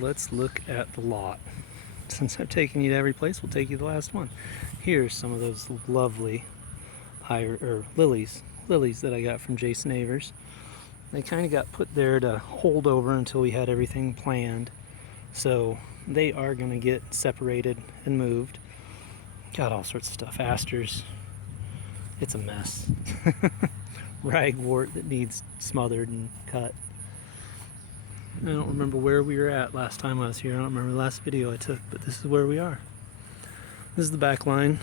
let's look at the lot. Since I've taken you to every place, we'll take you to the last one. Here's some of those lovely lilies that I got from Jason Avers. They kind of got put there to hold over until we had everything planned. So they are going to get separated and moved. Got all sorts of stuff. Asters. It's a mess. Ragwort that needs smothered and cut. I don't remember where we were at last time I was here. I don't remember the last video I took, but this is where we are. This is the back line.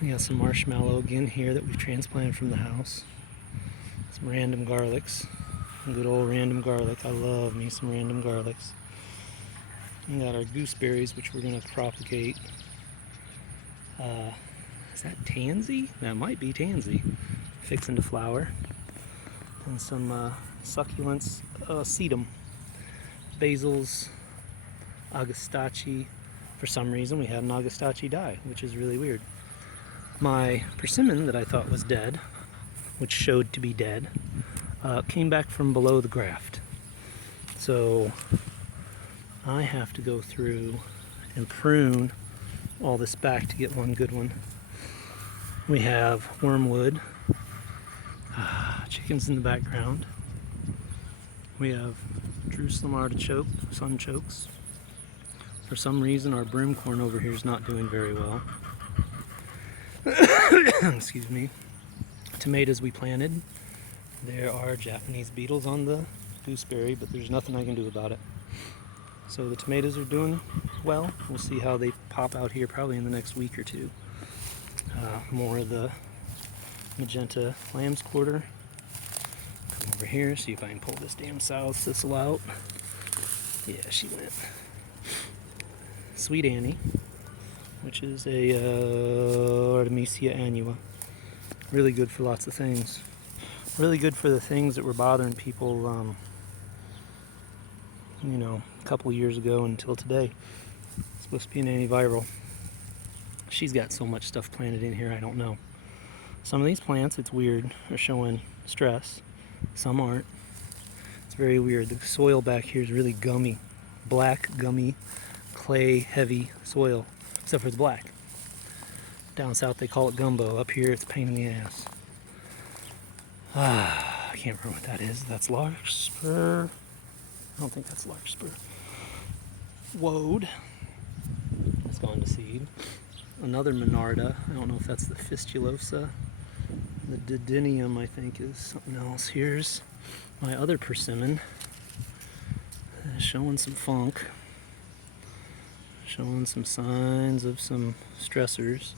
We got some marshmallow again here that we've transplanted from the house. Some random garlics. Good old random garlic. I love me some random garlics. We got our gooseberries, which we're going to propagate. Is that tansy? That might be tansy. Fixing to flower. And some succulents, sedum, basils, Augustaceae. For some reason we had an Augustaceae die, which is really weird. My persimmon that I thought was dead, which showed to be dead, came back from below the graft. So I have to go through and prune all this back to get one good one. We have wormwood, chickens in the background. We have Jerusalem artichoke, sunchokes. For some reason our broomcorn over here is not doing very well. Excuse me. Tomatoes we planted. There are Japanese beetles on the gooseberry, but there's nothing I can do about it. So the tomatoes are doing well. We'll see how they pop out here probably in the next week or two. More of the magenta lamb's quarter. Come over here, see if I can pull this damn sow thistle out. Yeah, she went. Sweet Annie, which is a Artemisia annua. Really good for lots of things. Really good for the things that were bothering people, you know, a couple years ago until today. It's supposed to be an antiviral. She's got so much stuff planted in here, I don't know. Some of these plants, it's weird, are showing stress. Some aren't. It's very weird. The soil back here is really gummy. Black, gummy, clay, heavy soil, except for it's black. Down south they call it gumbo. Up here it's a pain in the ass. I can't remember what that is. That's larkspur. I don't think that's larkspur. Woad. It's gone to seed. Another monarda. I don't know if that's the fistulosa. The didinium, I think, is something else. Here's my other persimmon. Showing some funk. Showing some signs of some stressors.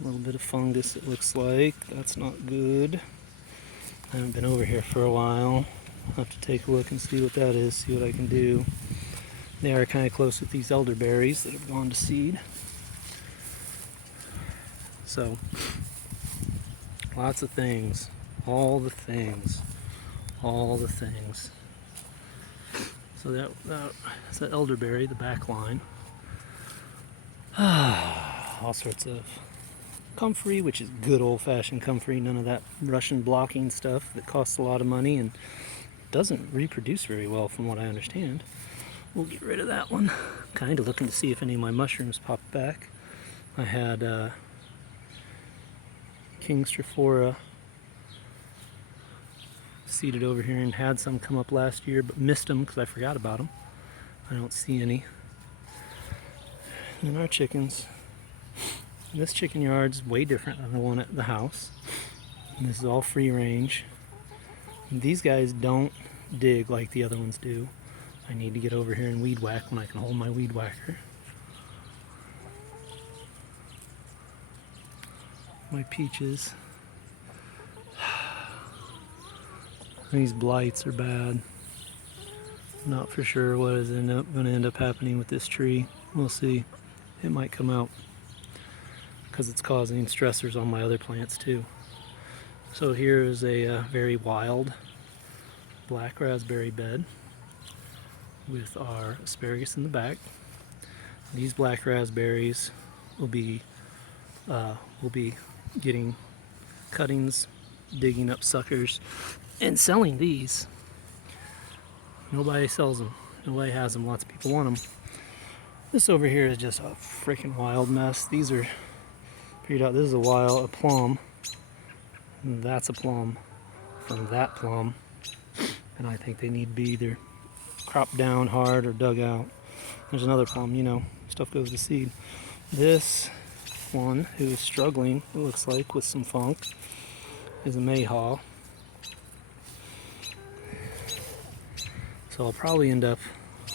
A little bit of fungus, it looks like. That's not good. I haven't been over here for a while. I'll have to take a look and see what that is, see what I can do. They are kind of close with these elderberries that have gone to seed. So, lots of things. All the things. All the things. So that's the elderberry, the back line. All sorts of comfrey, which is good old-fashioned comfrey. None of that Russian blocking stuff that costs a lot of money and doesn't reproduce very well from what I understand. We'll get rid of that one. Kind of looking to see if any of my mushrooms pop back. I had King Strophaura seeded over here and had some come up last year, but missed them because I forgot about them. I don't see any. And our chickens. This chicken yard's way different than the one at the house. And this is all free range. And these guys don't dig like the other ones do. I need to get over here and weed whack when I can hold my weed whacker. My peaches. These blights are bad. Not for sure what is going to end up happening with this tree. We'll see. It might come out because it's causing stressors on my other plants too. So here is a very wild black raspberry bed with our asparagus in the back. These black raspberries will be getting cuttings, digging up suckers, and selling these. Nobody sells them. LA has them, lots of people want them. This over here is just a freaking wild mess. These are, figured out, this is a plum. And that's a plum from that plum. And I think they need to be either cropped down hard or dug out. There's another plum, you know, stuff goes to seed. This one, who is struggling, it looks like, with some funk, is a mayhaw. So I'll probably end up,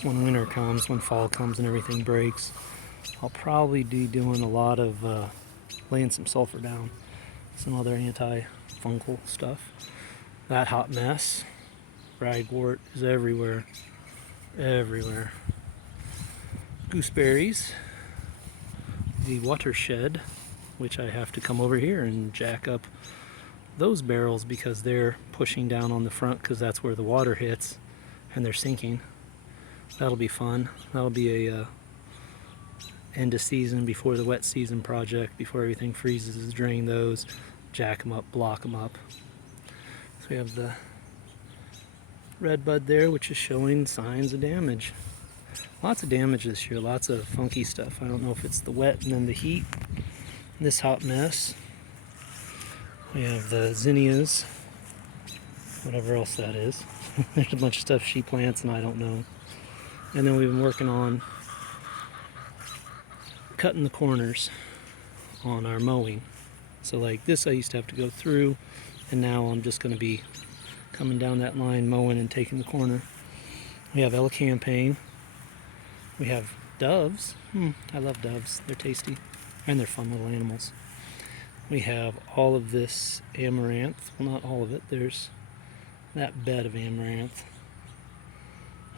when winter comes, when fall comes and everything breaks, I'll probably be doing a lot of laying some sulfur down, some other anti-fungal stuff. That hot mess, ragwort is everywhere, everywhere. Gooseberries, the watershed, which I have to come over here and jack up those barrels because they're pushing down on the front because that's where the water hits and they're sinking. That'll be fun. That'll be a end of season before the wet season project, before everything freezes, is drain those, jack them up, block them up. So we have the red bud there, which is showing signs of damage. Lots of damage this year, lots of funky stuff. I don't know if it's the wet and then the heat, this hot mess. We have the zinnias, whatever else that is. There's a bunch of stuff she plants and I don't know. And then we've been working on cutting the corners on our mowing. So like this I used to have to go through, and now I'm just going to be coming down that line, mowing and taking the corner. We have elecampane. We have doves. I love doves. They're tasty and they're fun little animals. We have all of this amaranth. Well, not all of it. There's that bed of amaranth,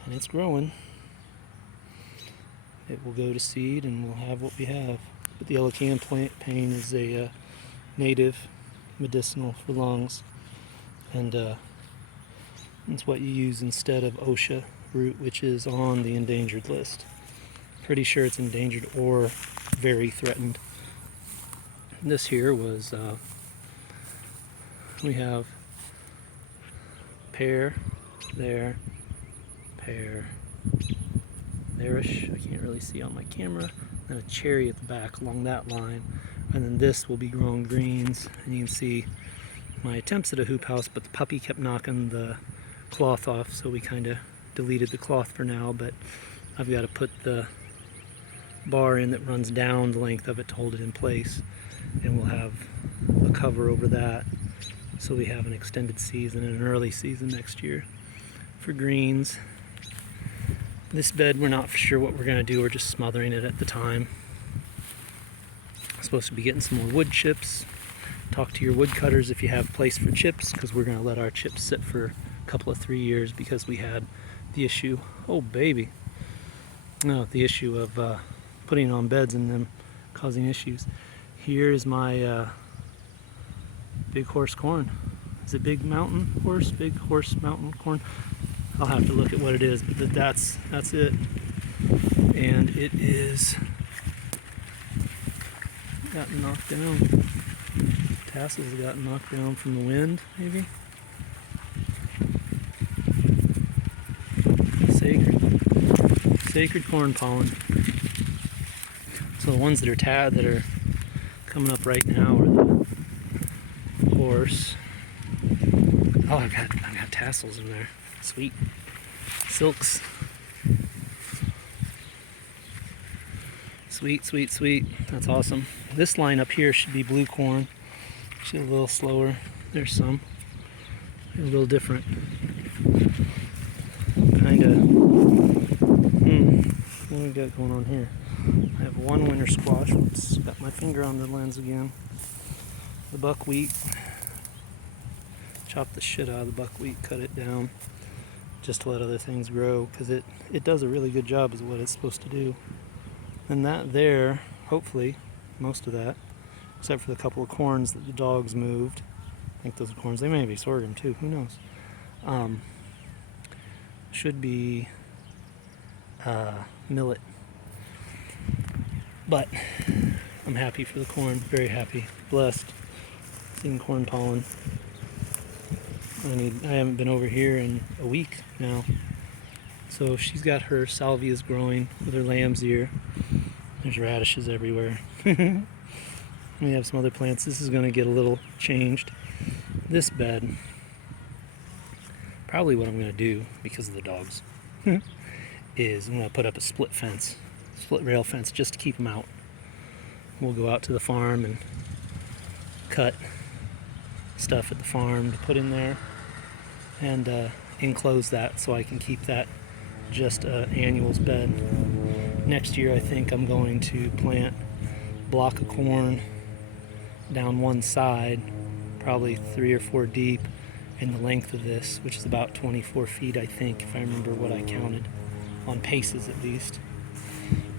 and it's growing. It will go to seed and we'll have what we have. But the elecampane is a native medicinal for lungs, and it's what you use instead of osha root, which is on the endangered list. Pretty sure it's endangered or very threatened. This here was, we have pear there, pear there-ish, I can't really see on my camera, and a cherry at the back along that line, and then this will be growing greens, and you can see my attempts at a hoop house, but the puppy kept knocking the cloth off, so we kind of deleted the cloth for now, but I've got to put the bar in that runs down the length of it to hold it in place, and we'll have a cover over that so we have an extended season and an early season next year. For greens, this bed we're not for sure what we're going to do, we're just smothering it at the time. I'm supposed to be getting some more wood chips. Talk to your wood cutters if you have place for chips, because we're going to let our chips sit for a couple of 3 years because we had the issue, oh baby, no, the issue of putting on beds and them causing issues. Here is my big horse corn. Is it big mountain horse? Big horse mountain corn? I'll have to look at what it is, but that's it. And it is gotten knocked down. Tassels have gotten knocked down from the wind, maybe. Sacred corn pollen. So the ones that are coming up right now are the horse. Oh, I've got tassels in there. Sweet. Silks. Sweet, sweet, sweet. That's awesome. This line up here should be blue corn. Should be a little slower. There's some. They're a little different. What do we got going on here? I have one winter squash. Oops, got my finger on the lens again. The buckwheat. Chop the shit out of the buckwheat, cut it down, just to let other things grow, because it does a really good job is what it's supposed to do. And that there, hopefully, most of that, except for the couple of corns that the dogs moved. I think those are corns. They may be sorghum too, who knows. Should be millet. But I'm happy for the corn, very happy, blessed, seeing corn pollen. I haven't been over here in a week now, So she's got her salvias growing with her lamb's ear. There's radishes everywhere. We have some other plants. This is going to get a little changed. This bed, probably what I'm going to do because of the dogs, is I'm going to put up a split rail fence, just to keep them out. We'll go out to the farm and cut stuff at the farm to put in there and enclose that so I can keep that just annuals bed. Next year I think I'm going to plant a block of corn down one side, probably 3 or 4 deep in the length of this, which is about 24 feet I think, if I remember what I counted, on paces at least.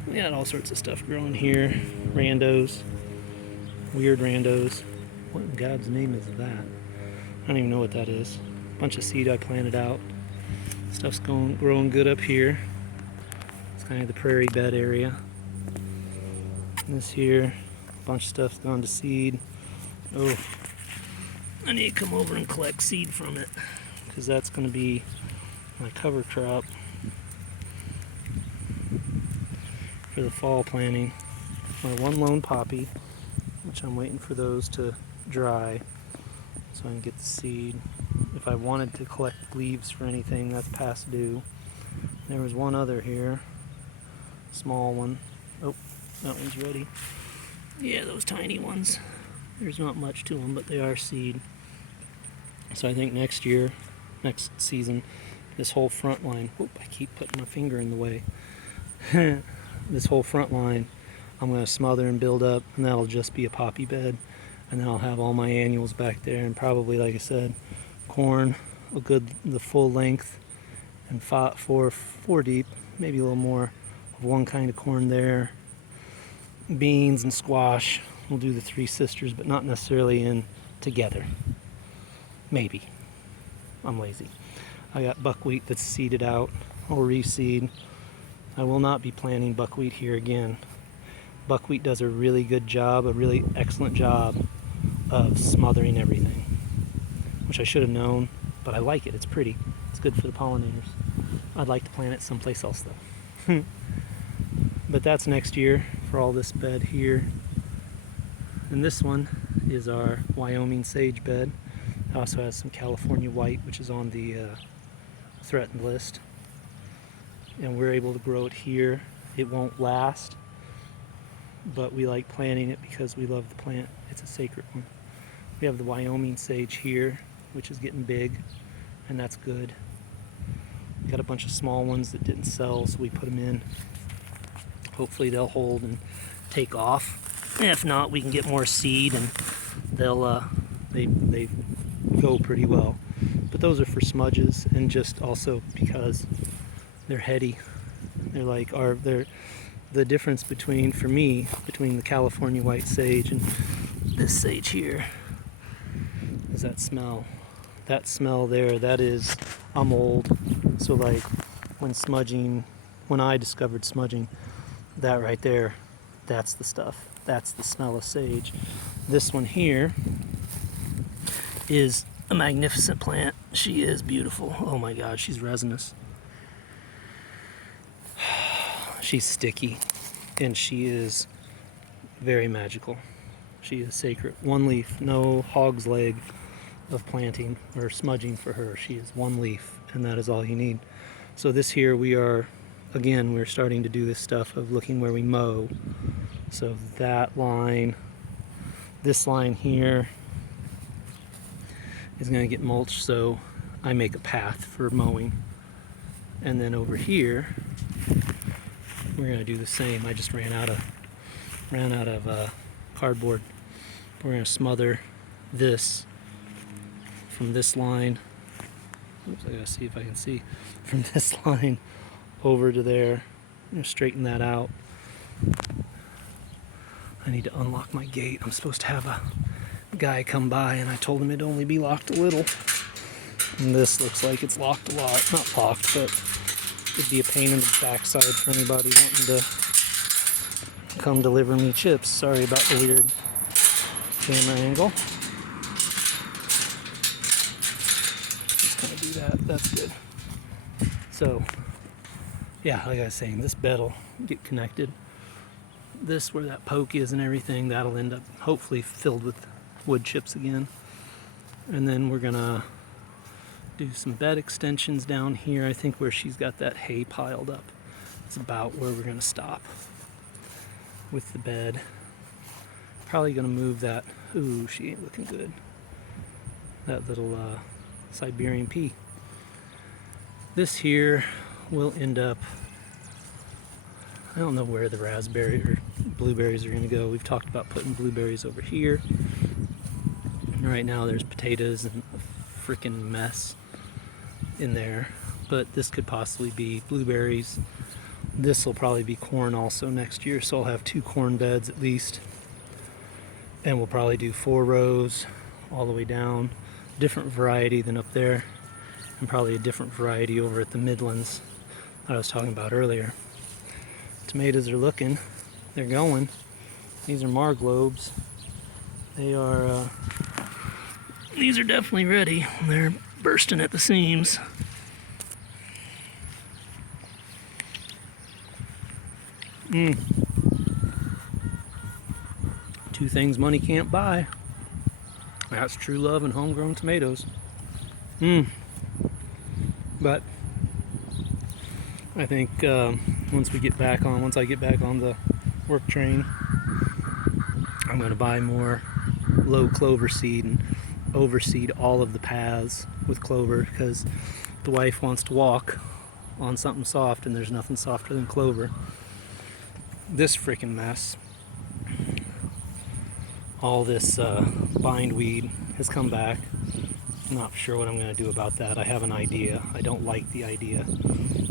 We got all sorts of stuff growing here. Randos, weird randos. What in God's name is that? I don't even know what that is. Bunch of seed I planted out. Stuff's growing good up here. It's kind of the prairie bed area. This here, a bunch of stuff's gone to seed. Oh, I need to come over and collect seed from it because that's going to be my cover crop for the fall planting. My one lone poppy, which I'm waiting for those to dry so I can get the seed. If I wanted to collect leaves for anything, that's past due. There was one other here, small one. Oh, that one's ready. Yeah, those tiny ones. There's not much to them, but they are seed. So I think next season, this whole front line, whoop, I keep putting my finger in the way. This whole front line, I'm going to smother and build up, and that'll just be a poppy bed. And then I'll have all my annuals back there, and probably, like I said, corn, the full length, and 4 deep, maybe a little more of one kind of corn there. Beans and squash. We'll do the 3 sisters, but not necessarily in together. Maybe. I'm lazy. I got buckwheat that's seeded out. I'll reseed. I will not be planting buckwheat here again. Buckwheat does a really good job, a really excellent job of smothering everything, which I should have known, but I like it. It's pretty. It's good for the pollinators. I'd like to plant it someplace else though. But that's next year for all this bed here. And this one is our Wyoming sage bed. It also has some California white, which is on the threatened list. And we're able to grow it here. It won't last, but we like planting it because we love the plant. It's a sacred one. We have the Wyoming sage here, which is getting big, and that's good. We got a bunch of small ones that didn't sell, so we put them in. Hopefully they'll hold and take off. And if not, we can get more seed, and they'll they go pretty well. But those are for smudges, and just also because they're heady. They're like they're the difference between the California white sage and this sage here is that smell. That smell there, that is, I'm old. So like when I discovered smudging, that right there, that's the stuff. That's the smell of sage. This one here is a magnificent plant. She is beautiful. Oh my God, she's resinous. She's sticky, and she is very magical. She is sacred. One leaf, no hog's leg of planting or smudging for her. She is one leaf, and that is all you need. So this here, we're starting to do this stuff of looking where we mow. So that line, this line here is going to get mulched, so I make a path for mowing. And then over here, we're going to do the same. I just ran out of cardboard. We're going to smother this from this line. Oops, I got to see if I can see. From this line over to there. I'm going to straighten that out. I need to unlock my gate. I'm supposed to have a guy come by, and I told him it'd only be locked a little. And this looks like it's locked a lot. Not locked, but it'd be a pain in the backside for anybody wanting to come deliver me chips. Sorry about the weird camera angle. Just gonna do that. That's good. So yeah, like I was saying, this bed will get connected. This, where that poke is and everything, that'll end up hopefully filled with wood chips again. And then we're gonna do some bed extensions down here. I think where she's got that hay piled up is about where we're gonna stop with the bed. Probably gonna move that. Ooh, she ain't looking good. That little Siberian pea. This here will end up, I don't know where the raspberry or blueberries are gonna go. We've talked about putting blueberries over here. And right now there's potatoes and a freaking mess in there, but this could possibly be blueberries. This will probably be corn also next year, so I'll have 2 corn beds at least, and we'll probably do 4 rows all the way down, different variety than up there, and probably a different variety over at the Midlands that I was talking about earlier. Tomatoes are looking, they're going. These are Marglobes. They are these are definitely ready. They're bursting at the seams. Two things money can't buy. That's true love and homegrown tomatoes. But I think once I get back on the work train, I'm going to buy more low clover seed and overseed all of the paths with clover, because the wife wants to walk on something soft, and there's nothing softer than clover. This freaking mess, all this bindweed has come back. I'm not sure what I'm going to do about that. I have an idea. I don't like the idea,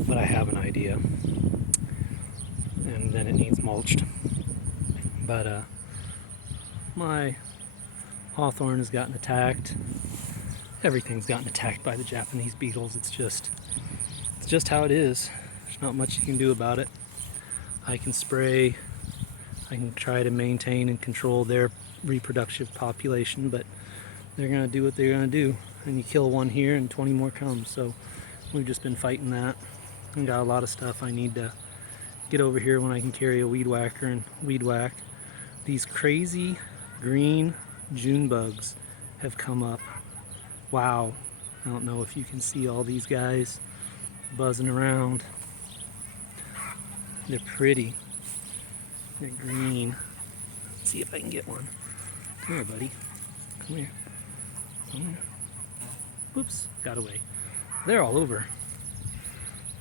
but I have an idea. And then it needs mulched. But my hawthorn has gotten attacked. Everything's gotten attacked by the Japanese beetles. It's just how it is. There's not much you can do about it. I can spray, I can try to maintain and control their reproductive population, but they're gonna do what they're gonna do. And you kill one here and 20 more come. So we've just been fighting that. I got a lot of stuff I need to get over here when I can carry a weed whacker and weed whack. These crazy green June bugs have come up. Wow. I don't know if you can see all these guys buzzing around. They're pretty. They're green. Let's see if I can get one. Come here, buddy. Come here. Come here. Whoops, got away. They're all over.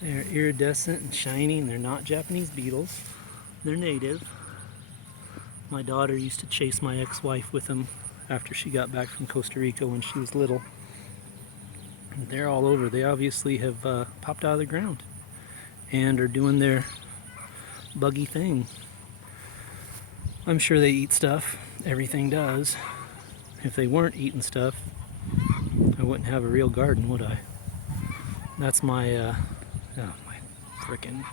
They're iridescent and shiny, and they're not Japanese beetles. They're native. My daughter used to chase my ex-wife with them after she got back from Costa Rica when she was little. And they're all over. They obviously have popped out of the ground and are doing their buggy thing. I'm sure they eat stuff. Everything does. If they weren't eating stuff, I wouldn't have a real garden, would I? That's my, oh, my frickin'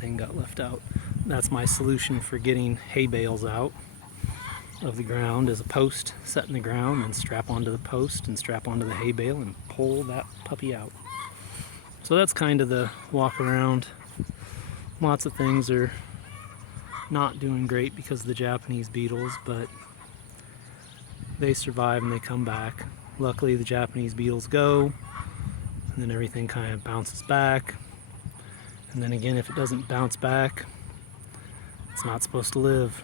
thing got left out. That's my solution for getting hay bales out of the ground, is a post set in the ground and strap onto the post and strap onto the hay bale and pull that puppy out. So that's kind of the walk around. Lots of things are not doing great because of the Japanese beetles, but they survive and they come back. Luckily the Japanese beetles go, and then everything kind of bounces back. And then again, if it doesn't bounce back, it's not supposed to live.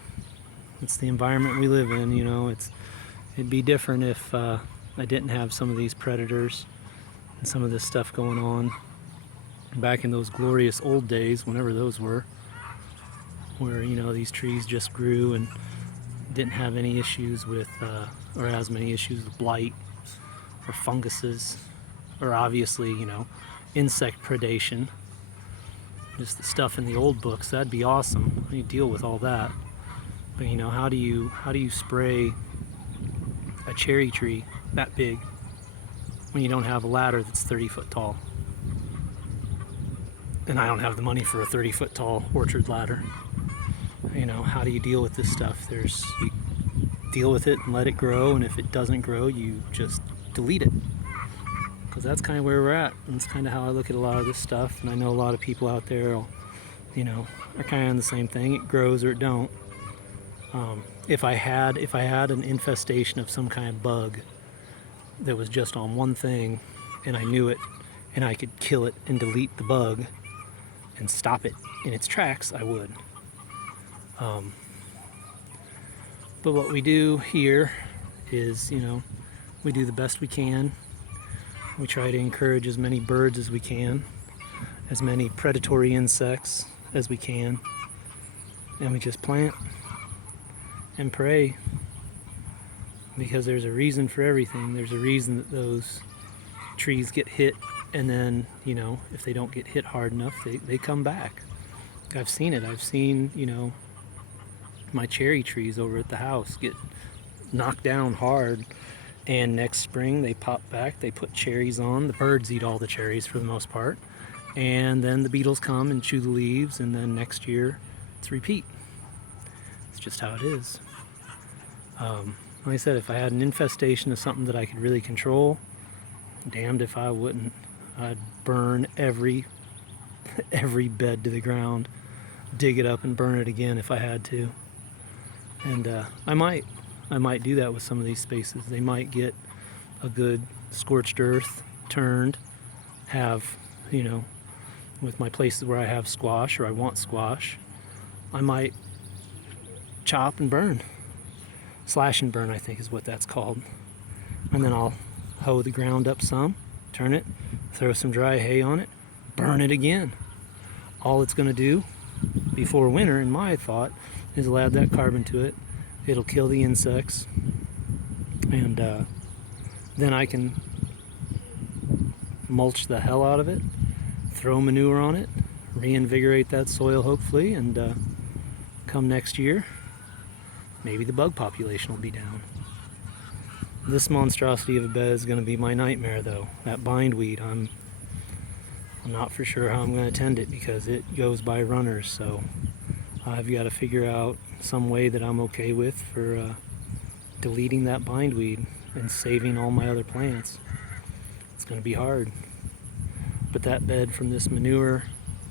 It's the environment we live in, you know. It'd be different if I didn't have some of these predators and some of this stuff going on back in those glorious old days, whenever those were, where, you know, these trees just grew and didn't have any issues with, or as many issues with blight or funguses, or obviously, you know, insect predation. Just the stuff in the old books, that'd be awesome. You deal with all that. But you know, how do you spray a cherry tree that big when you don't have a ladder that's 30 foot tall? And I don't have the money for a 30-foot tall orchard ladder. You know, how do you deal with this stuff? You deal with it and let it grow, and if it doesn't grow, you just delete it. because that's kind of where we're at. And it's kind of how I look at a lot of this stuff. And I know a lot of people out there, are kind of on the same thing. It grows or it don't. If I had an infestation of some kind of bug that was just on one thing, and I knew it, and I could kill it and delete the bug and stop it in its tracks, I would. But what we do here is, we do the best we can. We try to encourage as many birds as we can, as many predatory insects as we can, and we just plant and pray, because there's a reason for everything. There's a reason that those trees get hit, and then, if they don't get hit hard enough, they come back. I've seen it. I've seen, my cherry trees over at the house get knocked down hard, and next spring they pop back, they put cherries on. The birds eat all the cherries for the most part, and then the beetles come and chew the leaves, and then next year it's repeat. It's just how it is. Like I said, if I had an infestation of something that I could really control, damned if I wouldn't. I'd burn every bed to the ground, dig it up and burn it again if I had to. And I might do that with some of these spaces. They might get a good scorched earth turned, have, with my places where I have squash or I want squash, I might chop and burn. Slash and burn, I think is what that's called. And then I'll hoe the ground up some, turn it, throw some dry hay on it, burn it again. All it's going to do before winter, in my thought, is it'll add that carbon to it. It'll kill the insects, and then I can mulch the hell out of it, throw manure on it, reinvigorate that soil hopefully, and come next year, maybe the bug population will be down. This monstrosity of a bed is going to be my nightmare though. That bindweed, I'm not for sure how I'm going to tend it, because it goes by runners, so I've got to figure out some way that I'm okay with for deleting that bindweed and saving all my other plants. It's going to be hard. But that bed, from this manure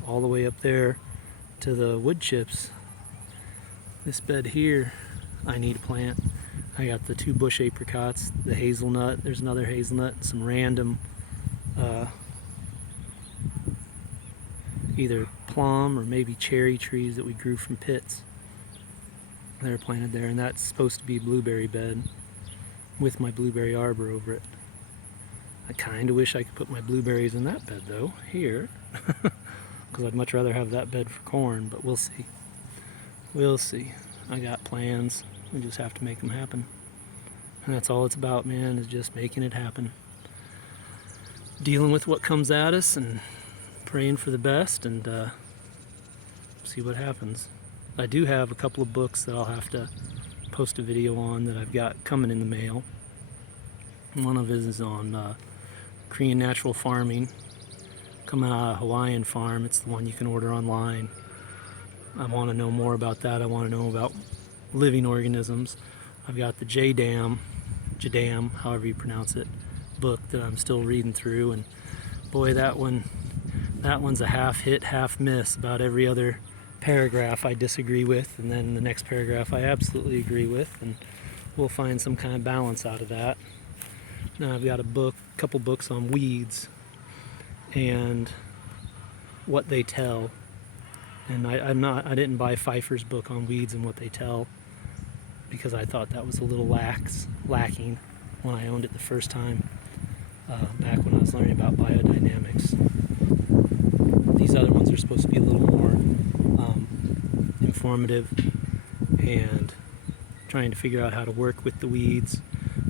all the way up there to the wood chips, this bed here, I need to plant. I got the 2 bush apricots, the hazelnut, there's another hazelnut, some random either plum or maybe cherry trees that we grew from pits. They're planted there, and that's supposed to be a blueberry bed with my blueberry arbor over it. I kind of wish I could put my blueberries in that bed though, here, because I'd much rather have that bed for corn, but we'll see. We'll see. I got plans. We just have to make them happen. And that's all it's about, man, is just making it happen. Dealing with what comes at us and praying for the best, and see what happens. I do have a couple of books that I'll have to post a video on that I've got coming in the mail. One of it is on Korean natural farming, coming out of a Hawaiian farm. It's the one you can order online. I want to know more about that. I want to know about living organisms. I've got the Jadam, however you pronounce it, book that I'm still reading through, and boy, that one's a half hit, half miss. About every other paragraph I disagree with, and then the next paragraph I absolutely agree with, and we'll find some kind of balance out of that. Now I've got a couple books on weeds and what they tell, and I didn't buy Pfeiffer's book on weeds and what they tell, because I thought that was a little lacking when I owned it the first time, back when I was learning about biodynamics. These other ones are supposed to be a little more informative and trying to figure out how to work with the weeds,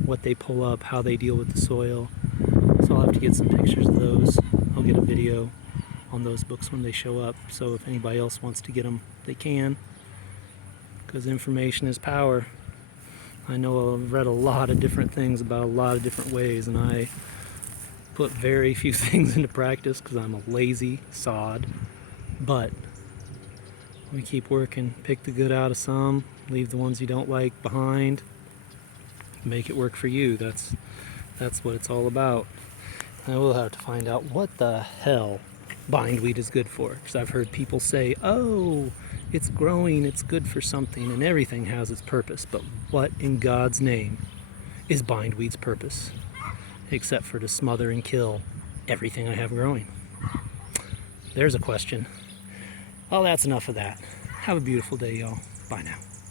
what they pull up, how they deal with the soil. So I'll have to get some pictures of those. I'll get a video on those books when they show up, so if anybody else wants to get them, they can, because information is power. I know I've read a lot of different things about a lot of different ways, and I put very few things into practice because I'm a lazy sod, but we keep working, pick the good out of some, leave the ones you don't like behind, make it work for you. That's what it's all about. I will have to find out what the hell bindweed is good for, because I've heard people say, oh, it's growing, it's good for something, and everything has its purpose. But what in God's name is bindweed's purpose? Except for to smother and kill everything I have growing. There's a question. Well, that's enough of that. Have a beautiful day, y'all. Bye now.